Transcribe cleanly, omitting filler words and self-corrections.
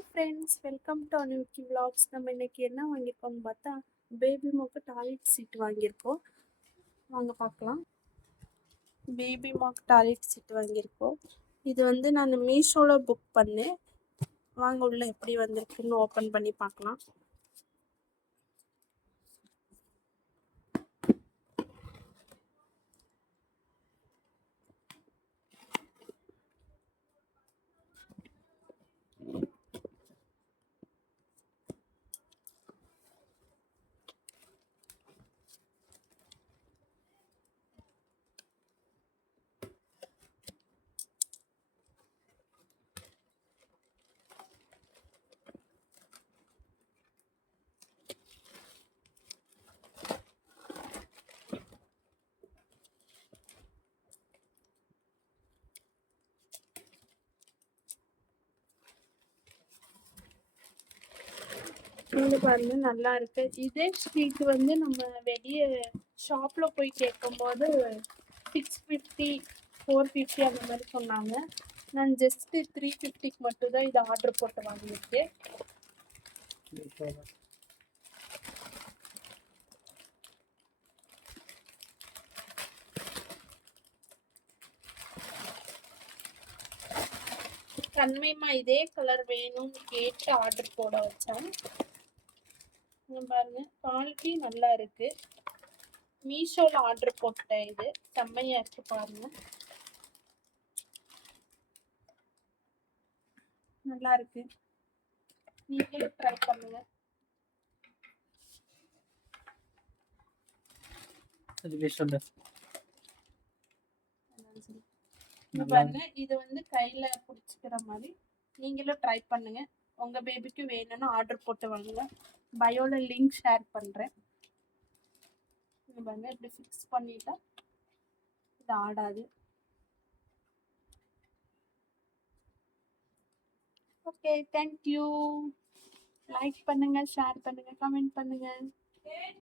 Hi friends, welcome to Anuvikki vlogs. நம்ம இன்னைக்கு என்ன வாங்கியிருக்கோம்னு பார்த்தா பேபி மோக்கு டாய்லெட் சீட் வாங்கியிருக்கோம். வாங்க பார்க்கலாம். பேபி மோக் டாய்லெட் சீட் வாங்கியிருக்கோம். இது வந்து நான் மீஷோவில் புக் பண்ணேன். வாங்க உள்ள எப்படி வந்திருக்குன்னு ஓப்பன் பண்ணி பார்க்கலாம். இங்க பாருங்க, நல்லா இருக்கு. இதே ஷீட் வந்து நம்ம வெளியே ஷாப்ல போய் கேட்கும்போது 650 450 அந்த மாதிரி சொன்னாங்க. நான் ஜஸ்ட் 350க்கு மட்டும் தான் இதை ஆர்டர் போட்டு வாங்கியிருக்கேன். தன்மைமா இதே கலர் வேணும்னு கேட்டு ஆர்டர் போட வச்சேன். பாருங்க, குவாலிட்டி நல்லா இருக்கு. மீஷோல ஆர்டர் போட்டேன். இது செம்மையா இருக்கு பாருங்க, நல்லா இருக்கு. நீங்களும் ட்ரை பண்ணுங்க. பாருங்க, இது வந்து கையில பிடிச்சிக்கிற மாதிரி. நீங்களும் ட்ரை பண்ணுங்க. உங்க பேபிக்கு வேணும்னா ஆர்டர் போட்டு வாங்குங்க. பயோல லிங்க் ஷேர் பண்றேன். பாருங்க, இப்படி ஃபிக்ஸ் பண்ணிட்டா இது ஆடாது. Okay, thank you. லைக் பண்ணுங்க, ஷேர் பண்ணுங்க, கமெண்ட் பண்ணுங்க.